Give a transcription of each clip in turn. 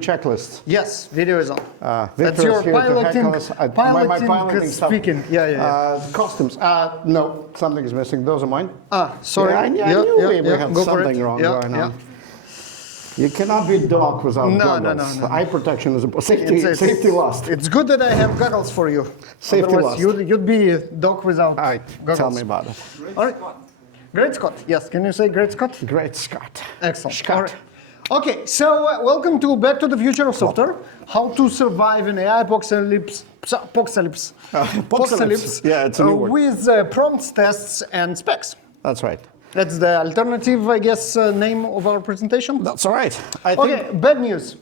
checklists. Yes, video is on. That's your piloting speaking. Yeah. Costumes. No, something is missing. Those are mine. Sorry. I knew we had something wrong going on. You cannot be Doc without goggles. No. Eye protection is a safety lost. It's good that I have goggles for you. Safety lost. You'd be Doc without goggles. Tell me about it. All right. Great Scott. Yes, can you say Great Scott? Great Scott. Excellent. Scott. All right. Okay, so welcome to Back to the Future of Software. How to survive an AI apocalypse. Yeah, it's a new word. With prompts, tests, and specs. That's right. That's the alternative, I guess, name of our presentation? That's all right. Okay, bad news.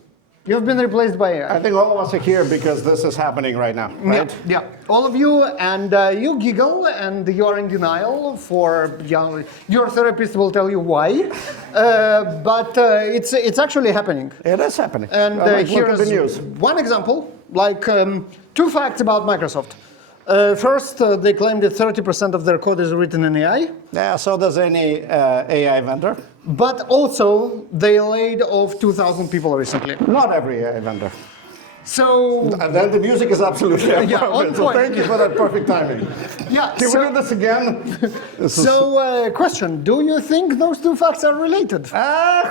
You've been replaced by AI. I think all of us are here because this is happening right now, right? Yeah. All of you, and you giggle, and you're in denial for, your therapist will tell you why, but it's actually happening. It is happening. And here's the news. One example, like 2 facts about Microsoft. First, they claim that 30% of their code is written in AI. Yeah, so does any AI vendor. But also, they laid off 2,000 people recently. Not every AI vendor. So... And then the music is absolutely on so point. thank you for that perfect timing. Yeah, Can we do this again? Question, do you think those 2 facts are related?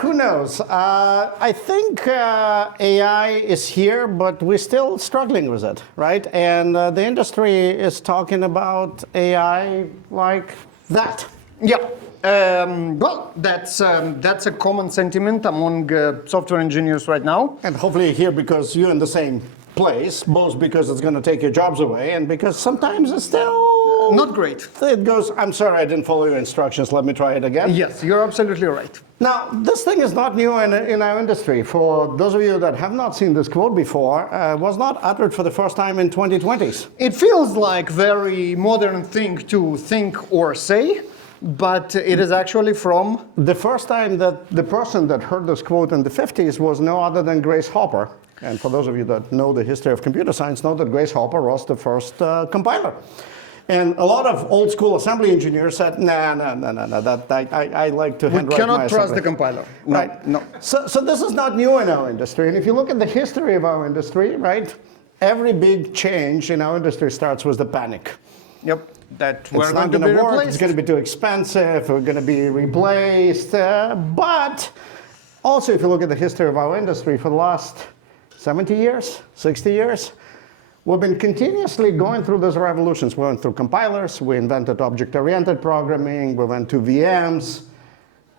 Who knows? I think AI is here, but we're still struggling with it, right? And the industry is talking about AI like that. Yeah. Well, that's a common sentiment among software engineers right now. And hopefully here because you're in the same place, both because it's going to take your jobs away and because sometimes it's still... Not great. It goes, I'm sorry, I didn't follow your instructions, let me try it again. Yes, you're absolutely right. Now, this thing is not new in our industry. For those of you that have not seen this quote before, was not uttered for the first time in 2020s. It feels like very modern thing to think or say. But it is actually from... The first time that the person that heard this quote in the 50s was no other than Grace Hopper. And for those of you that know the history of computer science, know that Grace Hopper was the first compiler. And a lot of old school assembly engineers said, no, I like to handwrite my assembly. We cannot trust the compiler. No, right? No. So this is not new in our industry. And if you look at the history of our industry, right, every big change in our industry starts with the panic. Yep. That we're going to be replaced. It's going to be too expensive. We're going to be replaced. But also, if you look at the history of our industry for the last 70 years, 60 years, we've been continuously going through those revolutions. We went through compilers. We invented object-oriented programming. We went to VMs.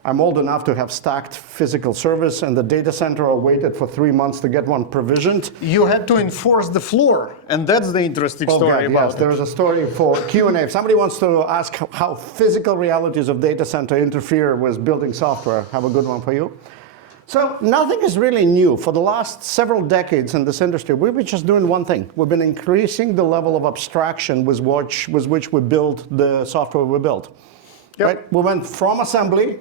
I'm old enough to have stacked physical service in the data center or waited for 3 months to get one provisioned. You had to enforce the floor, and that's the interesting story about it. There is a story for Q&A. If somebody wants to ask how physical realities of data center interfere with building software, have a good one for you. So nothing is really new. For the last several decades in this industry, we've been just doing one thing. We've been increasing the level of abstraction with which we build the software we build. Yep. Right? We went from assembly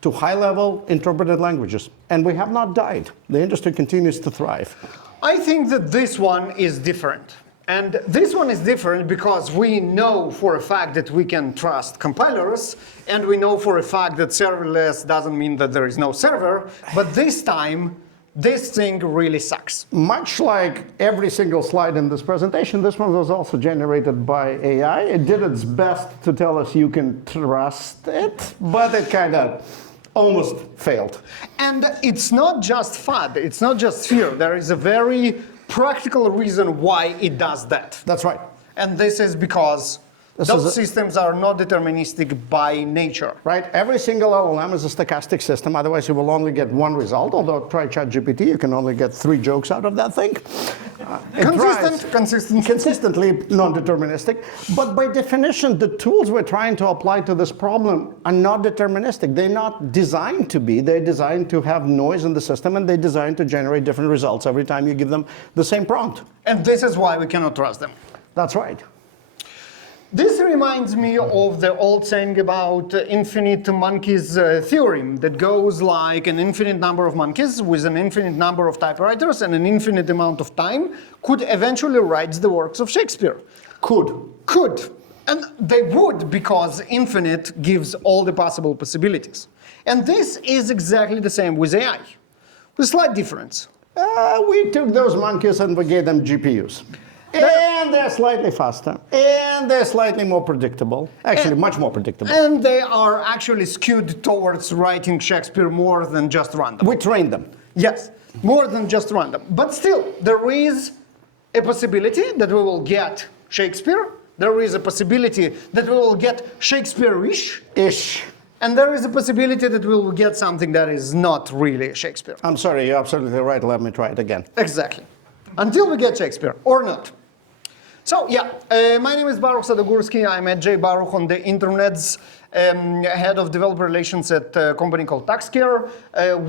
to high-level interpreted languages. And we have not died. The industry continues to thrive. I think that this one is different. And this one is different because we know for a fact that we can trust compilers, and we know for a fact that serverless doesn't mean that there is no server, but this time, this thing really sucks. Much like every single slide in this presentation, this one was also generated by AI. It did its best to tell us you can trust it, but it kind of almost failed. And it's not just FUD, it's not just fear. There is a very practical reason why it does that. That's right. And this is because those systems are not deterministic by nature. Right. Every single LLM is a stochastic system. Otherwise, you will only get one result. Although try ChatGPT, you can only get 3 jokes out of that thing. Consistently non-deterministic. But by definition, the tools we're trying to apply to this problem are not deterministic. They're not designed to be. They're designed to have noise in the system, and they're designed to generate different results every time you give them the same prompt. And this is why we cannot trust them. That's right. This reminds me of the old saying about infinite monkeys theorem that goes like an infinite number of monkeys with an infinite number of typewriters and an infinite amount of time could eventually write the works of Shakespeare. Could. And they would, because infinite gives all the possible possibilities. And this is exactly the same with AI, with slight difference. We took those monkeys and we gave them GPUs. And they're slightly faster. And they're slightly more predictable. Actually, much more predictable. And they are actually skewed towards writing Shakespeare more than just random. We trained them. Yes, more than just random. But still, there is a possibility that we will get Shakespeare. There is a possibility that we will get Shakespeare-ish. Ish. And there is a possibility that we will get something that is not really Shakespeare. I'm sorry, you're absolutely right. Let me try it again. Exactly. Until we get Shakespeare, or not. So, yeah, my name is Baruch Sadogurski. I'm at J. Baruch on the internets, head of developer relations at a company called TaxCare.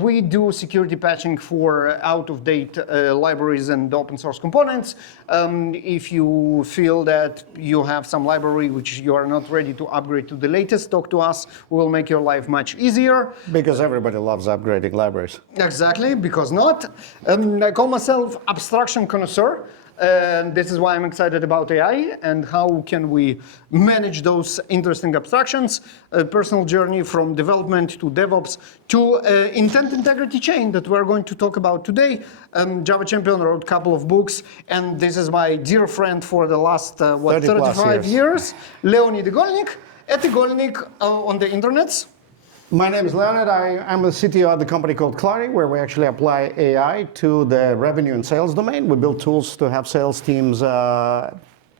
We do security patching for out-of-date libraries and open source components. If you feel that you have some library which you are not ready to upgrade to the latest, talk to us. We will make your life much easier. Because everybody loves upgrading libraries. Exactly, because not. I call myself abstraction connoisseur. And this is why I'm excited about AI and how can we manage those interesting abstractions. A personal journey from development to DevOps to intent integrity chain that we're going to talk about today. Java Champion wrote a couple of books, and this is my dear friend for the last, 35 years, Leonid at Igolnik on the internets. My name is Leonid. I'm the CTO at the company called Clary, where we actually apply AI to the revenue and sales domain. We build tools to have sales teams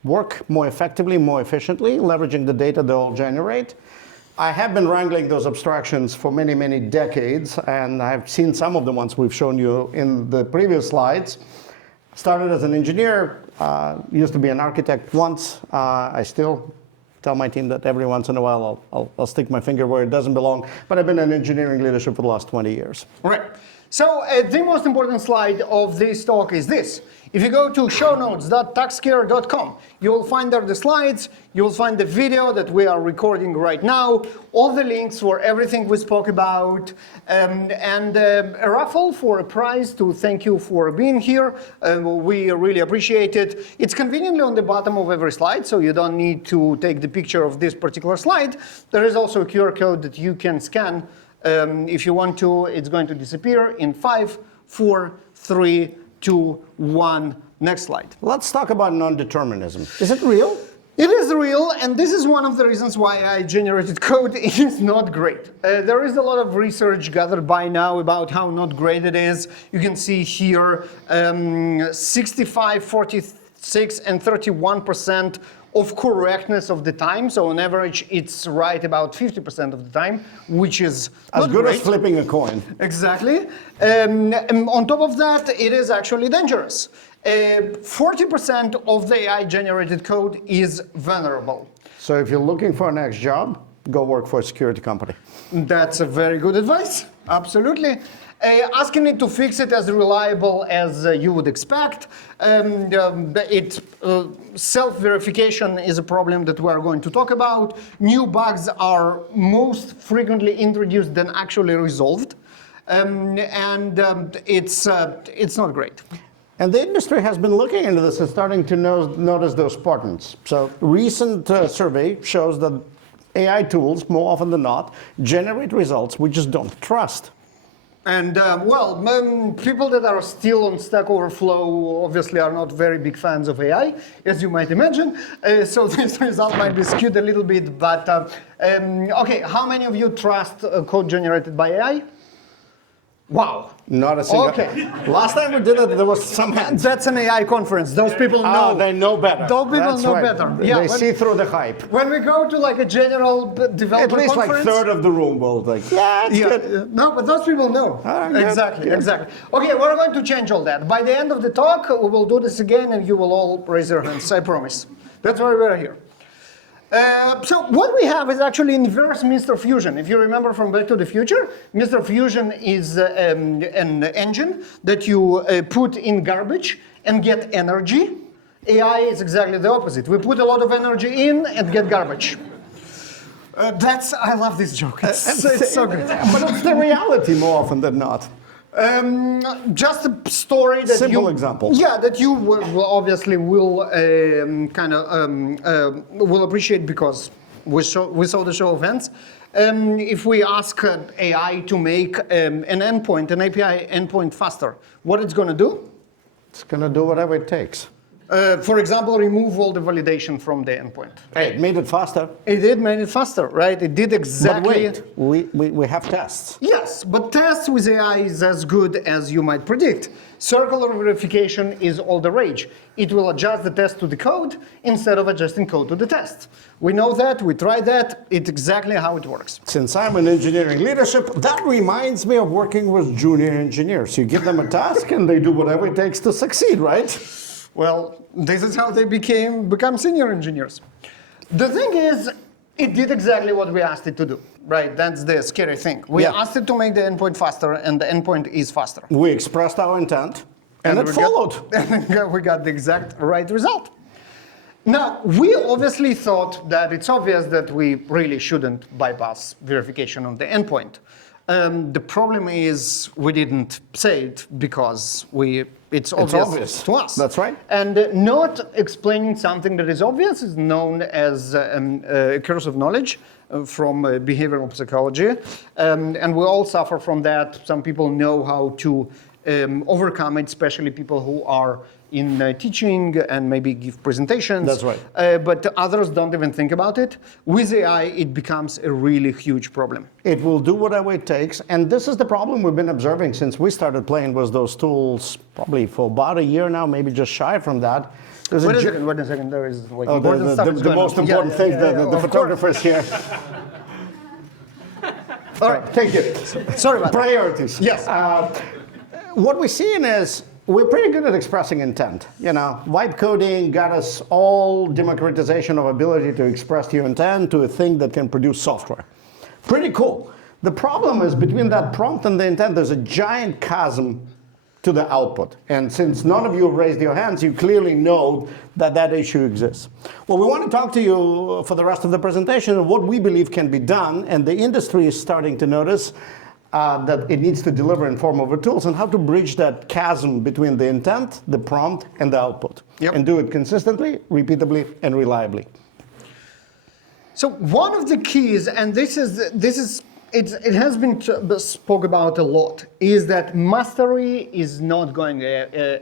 work more effectively, more efficiently, leveraging the data they all generate. I have been wrangling those abstractions for many, many decades, and I've seen some of the ones we've shown you in the previous slides. Started as an engineer, used to be an architect once. I still tell my team that every once in a while I'll stick my finger where it doesn't belong, but I've been in engineering leadership for the last 20 years. All right. So the most important slide of this talk is this. If you go to shownotes.taxcare.com, you will find there the slides, you will find the video that we are recording right now, all the links for everything we spoke about, and a raffle for a prize to thank you for being here. We really appreciate it. It's conveniently on the bottom of every slide, so you don't need to take the picture of this particular slide. There is also a QR code that you can scan. If you want to, it's going to disappear in 5, 4, 3, 2, 1. Next slide. Let's talk about non-determinism. Is it real? It is real, and this is one of the reasons why AI-generated code is not great. There is a lot of research gathered by now about how not great it is. You can see here 65, 46, and 31% of correctness of the time. So on average, it's right about 50% of the time, which is as not good great. as flipping a coin. Exactly. And on top of that, it is actually dangerous. 40% of the AI-generated code is vulnerable. So if you're looking for a next job, go work for a security company. That's a very good advice. Absolutely. Asking it to fix it as reliable as you would expect. Self-verification is a problem that we are going to talk about. New bugs are most frequently introduced than actually resolved. It's not great. And the industry has been looking into this and starting to notice those patterns. So recent survey shows that AI tools, more often than not, generate results we just don't trust. And people that are still on Stack Overflow obviously are not very big fans of AI, as you might imagine. So this result might be skewed a little bit. But okay, how many of you trust code generated by AI? Wow. Not a single. Okay. Last time we did it, there was some hands. That's an AI conference. Those people know. Oh, they know better. Those people That's know right. better. They see through the hype. When we go to like a general developer At least conference, like third of the room will like, yeah, it's good. No, but those people know. Exactly, good. exactly. Okay, we're going to change all that. By the end of the talk, we will do this again, and you will all raise your hands. I promise. That's why we're here. So what we have is actually inverse Mr. Fusion. If you remember from Back to the Future, Mr. Fusion is an engine that you put in garbage and get energy. AI is exactly the opposite. We put a lot of energy in and get garbage. I love this joke. It's so good. But it's the reality more often than not. Just a story that Simple example. Yeah, that you will obviously will will appreciate because we saw the show of hands. if we ask AI to make an endpoint, an API endpoint faster, what it's going to do? It's going to do whatever it takes. For example, remove all the validation from the endpoint. Hey, it made it faster. It did make it faster, right? It did exactly. But wait, we have tests. Yes, but tests with AI is as good as you might predict. Circular verification is all the rage. It will adjust the test to the code instead of adjusting code to the test. We know that, we tried that, it's exactly how it works. Since I'm in engineering leadership, that reminds me of working with junior engineers. You give them a task and they do whatever it takes to succeed, right? Well, this is how they become senior engineers. The thing is, it did exactly what we asked it to do, right? That's the scary thing. We asked it to make the endpoint faster, and the endpoint is faster. We expressed our intent, and it followed. We got the exact right result. Now, we obviously thought that it's obvious that we really shouldn't bypass verification on the endpoint. The problem is we didn't say it because it's obvious to us. That's right. And not explaining something that is obvious is known as cursive knowledge from behavioral psychology. And we all suffer from that. Some people know how to overcome it, especially people who are in teaching and maybe give presentations. That's right. But others don't even think about it. With AI, it becomes a really huge problem. It will do whatever it takes, and this is the problem we've been observing since we started playing with those tools probably for about a year now, maybe just shy from that. Wait a second, there is like important stuff the most important thing, the photographers here. All right, thank you. Sorry about that. Priorities. Yes. What we're seeing is we're pretty good at expressing intent. You know, vibe coding got us all democratization of ability to express your intent to a thing that can produce software. Pretty cool. The problem is between that prompt and the intent, there's a giant chasm to the output. And since none of you have raised your hands, you clearly know that that issue exists. Well, we want to talk to you for the rest of the presentation of what we believe can be done, and the industry is starting to notice that it needs to deliver in form of tools and how to bridge that chasm between the intent, the prompt, and the output. Yep. And do it consistently, repeatably, and reliably. So one of the keys, and it has been spoke about a lot, is that mastery is not going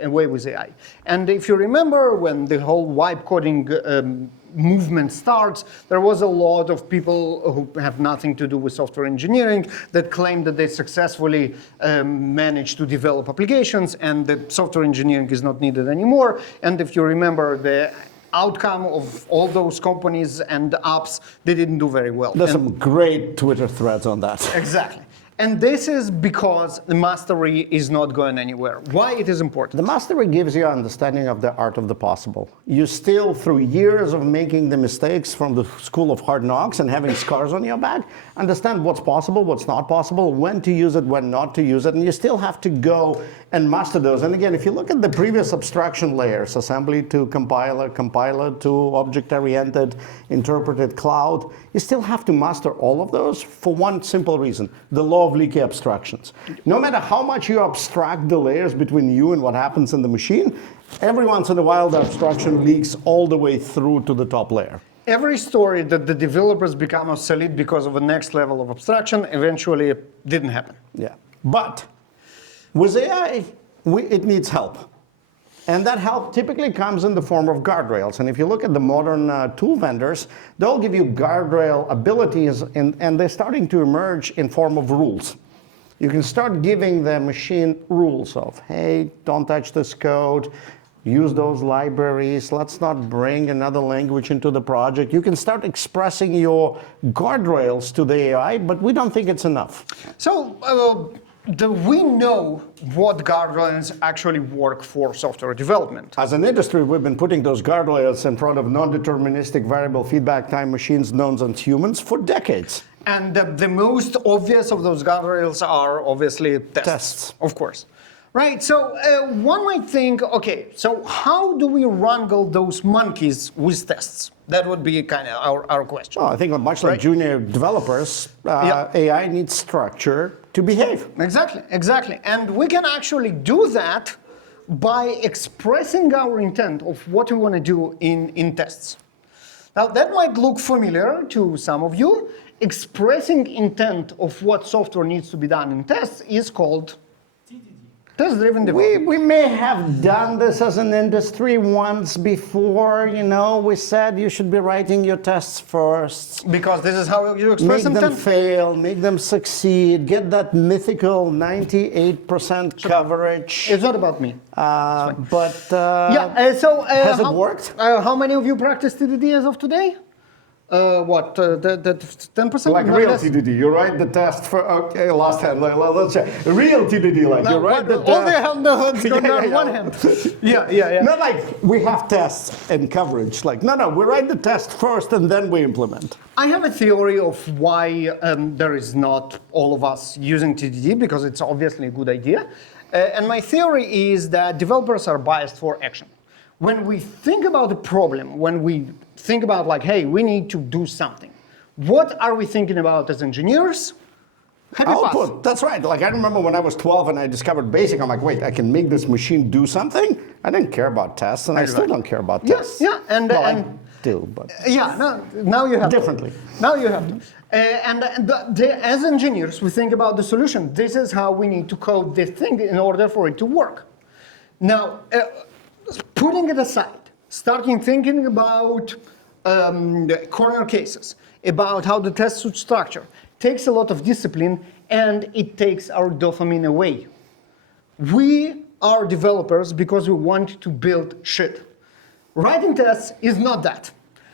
away with AI. And if you remember when the whole vibe coding movement starts, there was a lot of people who have nothing to do with software engineering that claim that they successfully managed to develop applications and the software engineering is not needed anymore. And if you remember, the outcome of all those companies and apps, they didn't do very well. There's some great Twitter threads on that. Exactly. And this is because the mastery is not going anywhere. Why it is important? The mastery gives you an understanding of the art of the possible. You still, through years of making the mistakes from the school of hard knocks and having scars on your back, understand what's possible, what's not possible, when to use it, when not to use it, and you still have to go and master those. And again, if you look at the previous abstraction layers, assembly to compiler, compiler to object-oriented, interpreted cloud, you still have to master all of those for one simple reason, the law of leaky abstractions. No matter how much you abstract the layers between you and what happens in the machine, every once in a while the abstraction leaks all the way through to the top layer. Every story that the developers become obsolete because of a next level of abstraction eventually didn't happen. Yeah, but with AI, it needs help. And that help typically comes in the form of guardrails. And if you look at the modern tool vendors, they'll give you guardrail abilities, and they're starting to emerge in form of rules. You can start giving the machine rules of, hey, don't touch this code, use those libraries, let's not bring another language into the project. You can start expressing your guardrails to the AI, but we don't think it's enough. So, we know what guardrails actually work for software development. As an industry, we've been putting those guardrails in front of non-deterministic variable feedback time machines known as humans for decades. And the most obvious of those guardrails are obviously tests. Of course. Right, so one might think, okay, so how do we wrangle those monkeys with tests? That would be kind of our question. Well, I think much like junior developers, AI needs structure to behave. Exactly. And we can actually do that by expressing our intent of what we want to do in tests. Now, that might look familiar to some of you, expressing intent of what software needs to be done in tests is called test-driven development. We may have done this as an industry once before, you know, we said you should be writing your tests first. Because this is how you express Make them intent. fail, make them succeed, get that mythical 98% coverage. It's not about me. Has it worked? How many of you practice TDD as of today? What, the 10%? Like Not real less? TDD, you write the test for, okay, last hand, let's check. Real TDD, like you write the test. All the hands go down one hand. Yeah. Not like we have tests and coverage, like, no, we write the test first and then we implement. I have a theory of why there is not all of us using TDD, because it's obviously a good idea. And my theory is that developers are biased for action. When we think about a problem, when we think about like, hey, we need to do something, what are we thinking about as engineers? Happy Output, path. that's right. Like I remember when I was 12 and I discovered BASIC, I'm like, wait, I can make this machine do something? I didn't care about tests, and I still don't care about tests. Yeah, and I do, but now you have differently. Now you have to. As engineers, we think about the solution. This is how we need to code this thing in order for it to work. Now, putting it aside, starting thinking about the corner cases, about how the test should structure, takes a lot of discipline, and it takes our dopamine away. We are developers because we want to build shit. Writing tests is not that.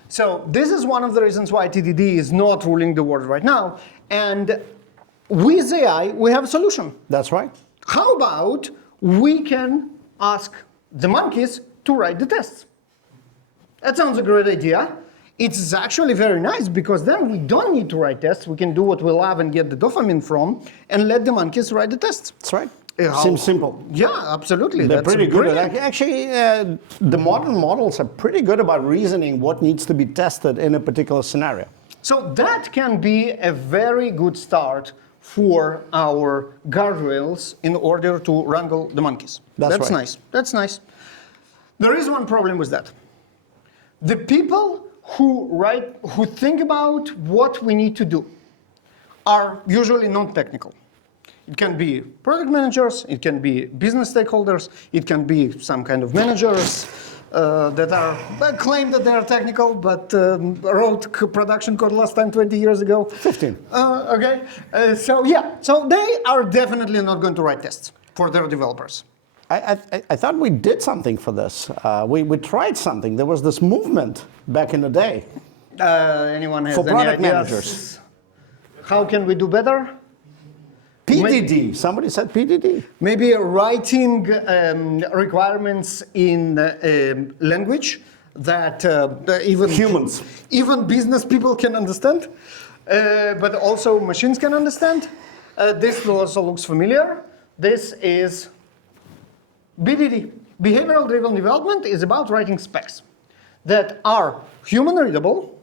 So this is one of the reasons why TDD is not ruling the world right now. And with AI, we have a solution. That's right. How about we can ask the monkeys to write the tests? That sounds a great idea. It's actually very nice because then we don't need to write tests. We can do what we love and get the dopamine from and let the monkeys write the tests. That's right. Seems simple. Yeah, absolutely. They're That's pretty good at brilliant. that. Actually, the modern models are pretty good about reasoning what needs to be tested in a particular scenario. So that can be a very good start for our guardrails in order to wrangle the monkeys. That's right. Nice. That's nice. There is one problem with that. The people who think about what we need to do are usually non-technical. It can be product managers, it can be business stakeholders, it can be some kind of managers that claim that they are technical, but wrote production code last time 20 years ago. 15. So they are definitely not going to write tests for their developers. I thought we did something for this. We tried something. There was this movement back in the day. Anyone has For any product ideas? managers. How can we do better? PDD. Somebody said PDD. Maybe writing requirements in language that even business people can understand, but also machines can understand. This also looks familiar. This is BDD. Behavioral driven development is about writing specs that are human readable,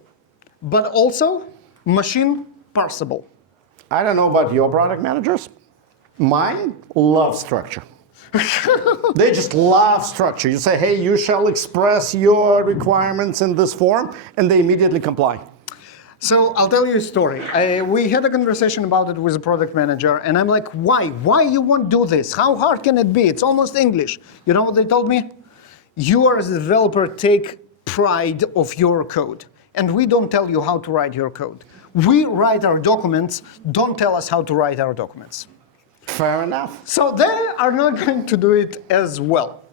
but also machine parsable. I don't know about your product managers. Mine love structure. They just love structure. You say, hey, you shall express your requirements in this form, and they immediately comply. So I'll tell you a story. We had a conversation about it with a product manager, and I'm like, why? Why you won't do this? How hard can it be? It's almost English. You know what they told me? You as a developer take pride of your code, and we don't tell you how to write your code. We write our documents, don't tell us how to write our documents. Fair enough. So they are not going to do it as well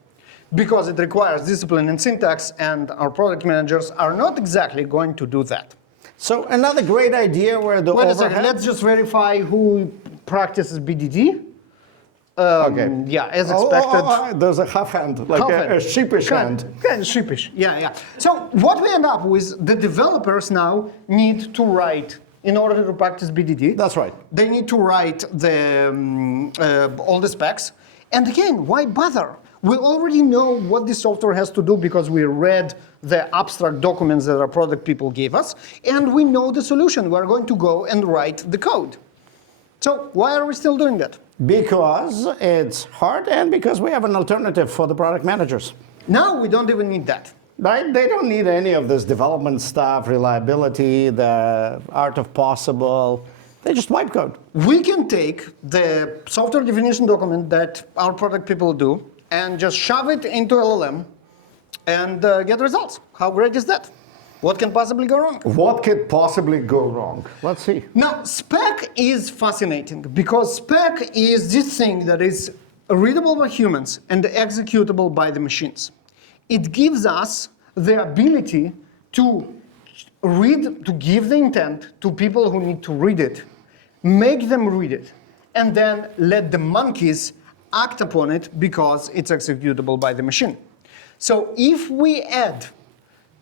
because it requires discipline and syntax, and our product managers are not exactly going to do that. So another great idea where the Wait a overhead... second, let's just verify who practices BDD. Okay. Yeah, as expected. There's a half hand, like a sheepish hand. Kind of sheepish, yeah. So what we end up with, the developers now need to write, in order to practice BDD. That's right. They need to write all the specs. And again, why bother? We already know what this software has to do because we read the abstract documents that our product people gave us, and we know the solution. We're going to go and write the code. So why are we still doing that? Because it's hard and because we have an alternative for the product managers. Now we don't even need that. right? They don't need any of this development stuff, reliability, the art of possible. They just wipe code. We can take the software definition document that our product people do and just shove it into LLM and get results. How great is that? What can possibly go wrong? What could possibly go wrong? Let's see. Now, spec is fascinating because spec is this thing that is readable by humans and executable by the machines. It gives us the ability to read, to give the intent to people who need to read it, make them read it, and then let the monkeys act upon it because it's executable by the machine. So if we add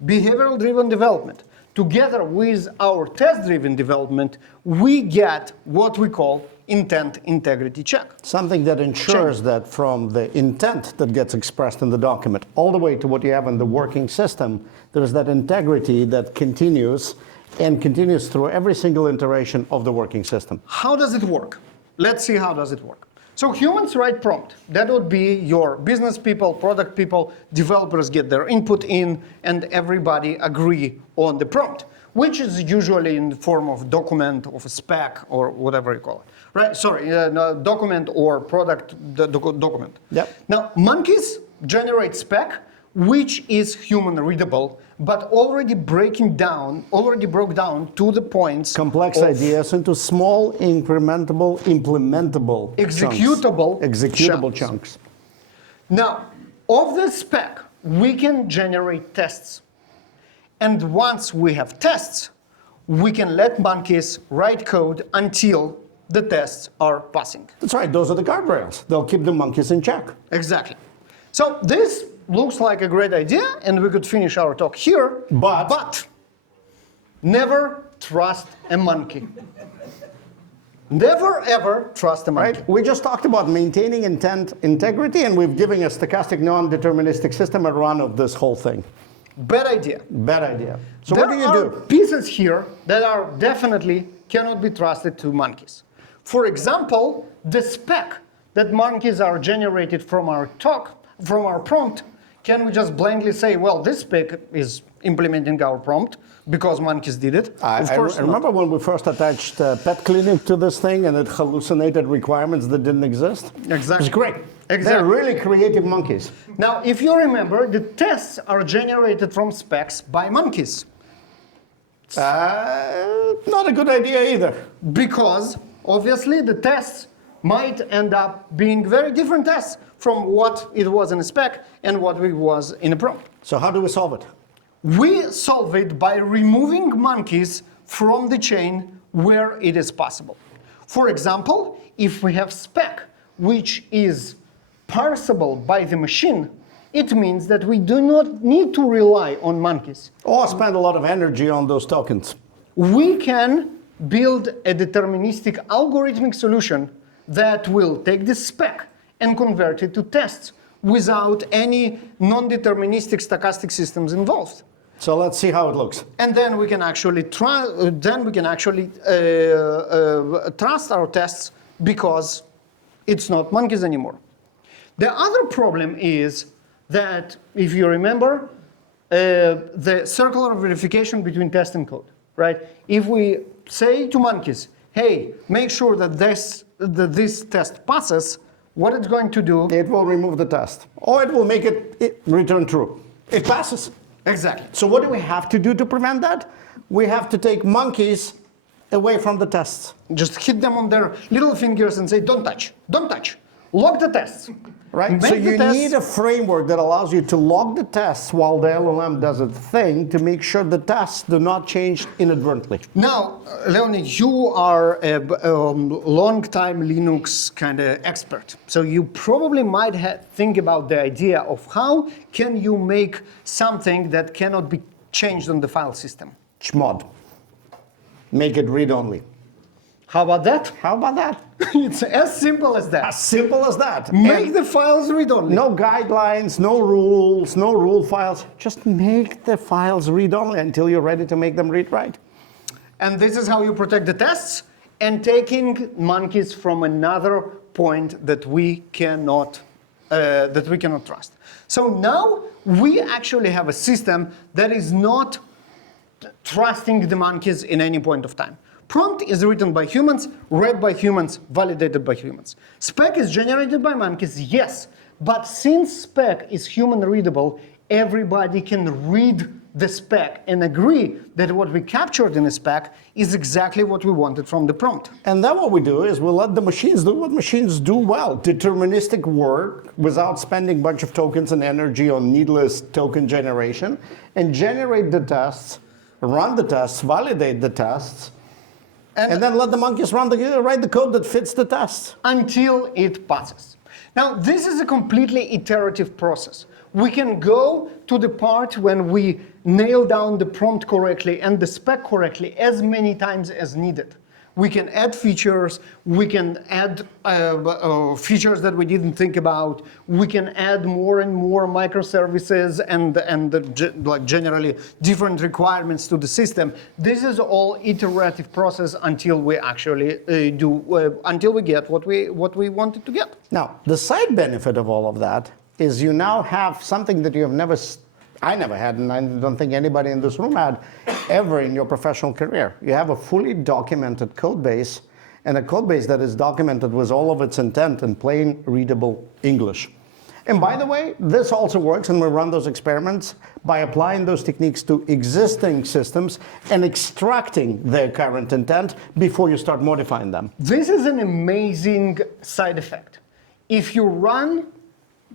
behavioral-driven development together with our test-driven development, we get what we call intent integrity check. Something that ensures that from the intent that gets expressed in the document all the way to what you have in the working system, there is that integrity that continues and continues through every single iteration of the working system. How does it work? Let's see how does it work. So humans write prompt. That would be your business people, product people, developers get their input in, and everybody agree on the prompt, which is usually in the form of document, of a spec, or whatever you call it. Right? Sorry, no, document or product document. Yep. Now, monkeys generate spec, which is human readable, but already broke down to the points. Complex ideas into small, incrementable, implementable executable chunks. Now, of the spec, we can generate tests. And once we have tests, we can let monkeys write code until the tests are passing. That's right, those are the guardrails. They'll keep the monkeys in check. Exactly. So this looks like a great idea, and we could finish our talk here, but never trust a monkey. Never, ever trust a monkey. Right? We just talked about maintaining intent integrity, and we've given a stochastic non-deterministic system a run of this whole thing. Bad idea. Bad idea. So There what do you are do? pieces here that are definitely cannot be trusted to monkeys. For example, the spec that monkeys are generated from our talk, from our prompt, can we just blankly say, well, this spec is implementing our prompt because monkeys did it? Of course I remember when we first attached pet clinic to this thing and it hallucinated requirements that didn't exist. Exactly. It was great. Exactly. They're really creative monkeys. Now, if you remember, the tests are generated from specs by monkeys. Not a good idea either. Because, obviously, the tests might end up being very different tests from what it was in a spec and what it was in a prompt. So how do we solve it? We solve it by removing monkeys from the chain where it is possible. For example, if we have spec, which is parsable by the machine, it means that we do not need to rely on monkeys. Or spend a lot of energy on those tokens. We can build a deterministic algorithmic solution that will take this spec and convert it to tests without any non-deterministic stochastic systems involved. So let's see how it looks. And then we can actually trust our tests because it's not monkeys anymore. The other problem is that, if you remember, the circular verification between test and code, right? If we say to monkeys, hey, make sure that this test passes, what it's going to do? It will remove the test. Or it will make it return true. It passes. Exactly. So what do we have to do to prevent that? We have to take monkeys away from the tests. Just hit them on their little fingers and say, don't touch, don't touch. Log the tests. Right? So you need a framework that allows you to log the tests while the LLM does its thing to make sure the tests do not change inadvertently. Now, Leonid, you are a long-time Linux kind of expert. So you probably might think about the idea of how can you make something that cannot be changed on the file system. Chmod. Make it read-only. How about that? How about that? It's as simple as that. As simple as that. Make the files read-only. No guidelines, no rules, no rule files. Just make the files read-only until you're ready to make them read-write. And this is how you protect the tests, and taking monkeys from another point that we cannot that we cannot trust. So now we actually have a system that is not trusting the monkeys in any point of time. Prompt is written by humans, read by humans, validated by humans. Spec is generated by monkeys, yes, but since spec is human readable, everybody can read the spec and agree that what we captured in the spec is exactly what we wanted from the prompt. And then what we do is we let the machines do what machines do well, deterministic work without spending a bunch of tokens and energy on needless token generation, and generate the tests, run the tests, validate the tests, and then let the monkeys write the code that fits the tests. Until it passes. Now, this is a completely iterative process. We can go to the part when we nail down the prompt correctly and the spec correctly as many times as needed. We can add features, we can add features that we didn't think about, we can add more and more microservices and like generally different requirements to the system. This is all iterative process until we actually until we get what we wanted to get. Now, the side benefit of all of that is you now have something that you have never, I never had, and I don't think anybody in this room had ever in your professional career. You have a fully documented code base, and a code base that is documented with all of its intent in plain readable English. And by the way, this also works, and we run those experiments by applying those techniques to existing systems and extracting their current intent before you start modifying them. This is an amazing side effect. If you run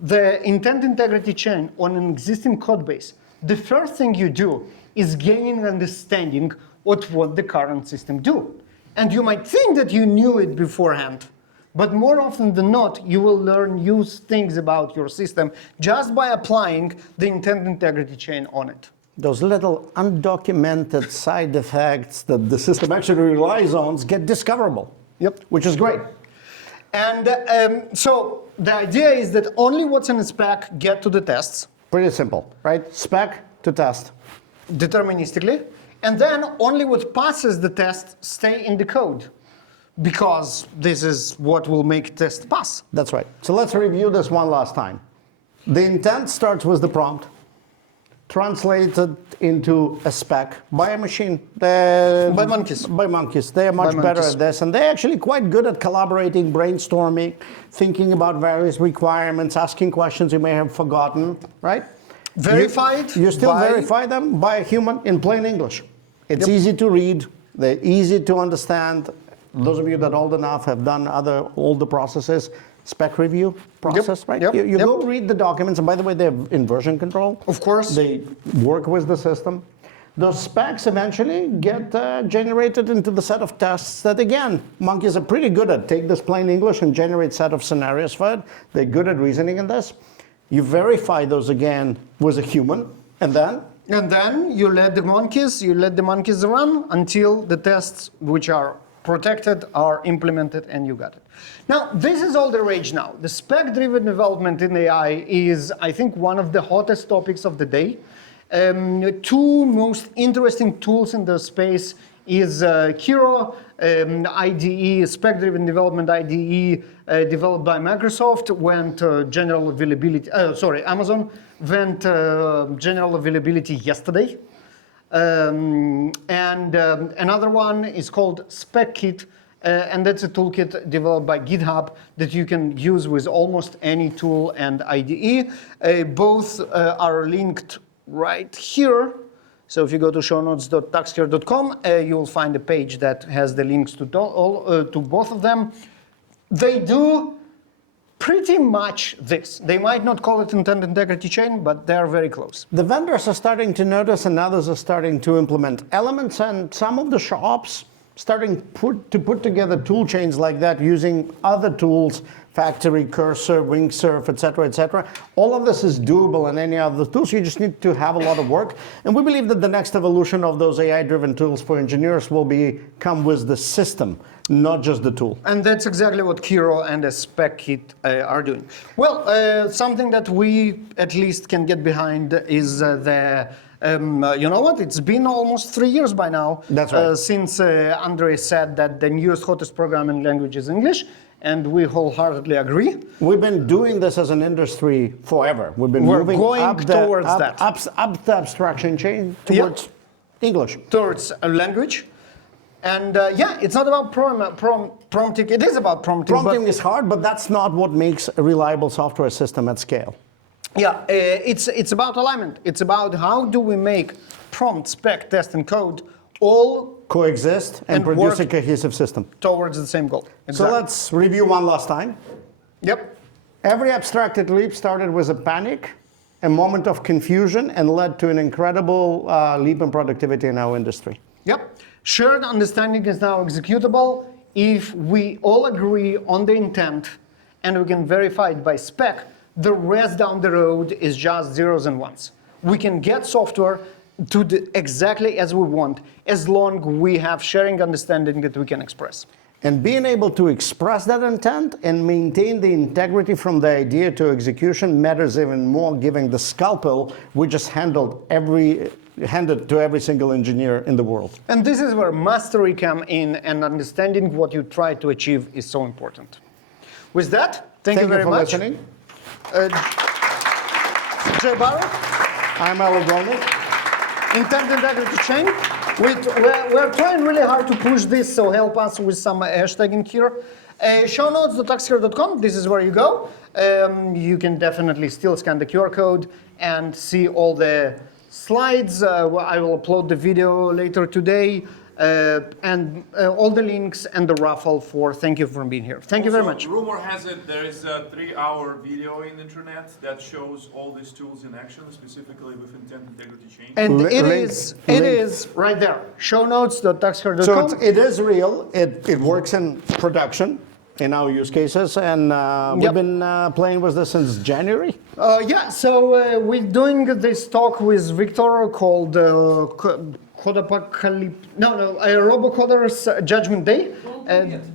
the intent integrity chain on an existing code base, the first thing you do is gaining an understanding of what the current system do. And you might think that you knew it beforehand, but more often than not, you will learn new things about your system just by applying the intent integrity chain on it. Those little undocumented side effects that the system actually relies on get discoverable. Yep. Which is great. And so the idea is that only what's in the spec get to the tests. Pretty simple, right? Spec to test. Deterministically. And then only what passes the test stay in the code, because this is what will make test pass. That's right. So let's review this one last time. The intent starts with the prompt, translated into a spec by a machine. By monkeys. By monkeys. They are much better at this, and they're actually quite good at collaborating, brainstorming, thinking about various requirements, asking questions you may have forgotten, right? Verified. You still verify them by a human in plain English. It's easy to read, they're easy to understand. Those of you that are old enough have done other older processes, spec review process, right? You go read the documents, and by the way, they're in version control. Of course. They work with the system. Those specs eventually get generated into the set of tests that, again, monkeys are pretty good at. Take this plain English and generate set of scenarios for it. They're good at reasoning in this. You verify those again with a human, and then? And then you let the monkeys run until the tests, which are protected, are implemented, and you got it. Now, this is all the rage now. The spec-driven development in AI is, I think, one of the hottest topics of the day. Two most interesting tools in the space is Kiro, IDE, spec-driven development IDE, developed by Microsoft, went general availability, Amazon went general availability yesterday. And another one is called SpecKit, and that's a toolkit developed by GitHub that you can use with almost any tool and IDE. Both are linked right here. So if you go to shownotes.taxcare.com, you will find a page that has the links to both of them. They do pretty much this. They might not call it intent integrity chain, but they're very close. The vendors are starting to notice, and others are starting to implement elements, and some of the shops starting to put together tool chains like that using other tools, Factory, Cursor, Wingsurf, etc., etc. All of this is doable in any other tools. You just need to have a lot of work. And we believe that the next evolution of those AI-driven tools for engineers will come with the system, not just the tool. And that's exactly what Kiro and the SpecKit are doing. Well, something that we at least can get behind is you know what? It's been almost 3 years by now. That's right. Since Andrei said that the newest, hottest programming language is English. and we wholeheartedly agree. We've been doing this as an industry forever. We're We're moving going up towards that. up the abstraction chain towards English. Towards a language. And yeah, it's not about prompting. It is about prompting. Prompting is hard, but that's not what makes a reliable software system at scale. Yeah, it's about alignment. It's about how do we make prompt, spec, test, and code all Coexist and produce a cohesive system. towards the same goal. So let's review one last time. Yep. Every abstracted leap started with a panic, a moment of confusion, and led to an incredible leap in productivity in our industry. Yep. Shared understanding is now executable if we all agree on the intent and we can verify it by spec. The rest down the road is just zeros and ones. We can get software to exactly as we want as long we have sharing understanding that we can express. And being able to express that intent and maintain the integrity from the idea to execution matters even more, given the scalpel we just handed to every single engineer in the world. And this is where mastery comes in, and understanding what you try to achieve is so important. With that, thank you very for much. listening. Jay Baruch, I'm Leonid. Intent Integrity Chain. We're trying really hard to push this, so help us with some hashtagging here. Show notes.tuxcare.com, this is where you go. You can definitely still scan the QR code and see all the slides. I will upload the video later today. And all the links and the raffle for thank you for being here. Thank you very much. Rumor has it there is a 3-hour video in the internet that shows all these tools in action, specifically with intent integrity chain. And it Links. is right there. Show notes.tuxcare.com. So it is real. It works in production in our use cases, and we've been playing with this since January. Yeah, so we're doing this talk with Victor called Robocoder's Judgment Day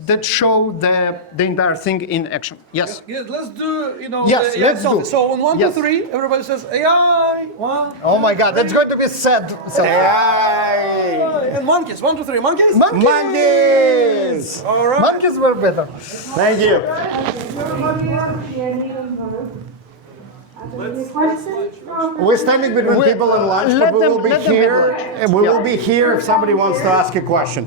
that show the entire thing in action. Yes. Yeah, let's do, Yes, the let's do. So on 1, Yes. 2, 3, everybody says AI. 1. Oh my God, that's going to be sad. So, AI! And monkeys. 1, 2, 3, monkeys. Monkeys! All right. monkeys were better. Thank you. We're standing between people and lunch, but we will be let them have here. lunch. We will be here if somebody wants to ask a question.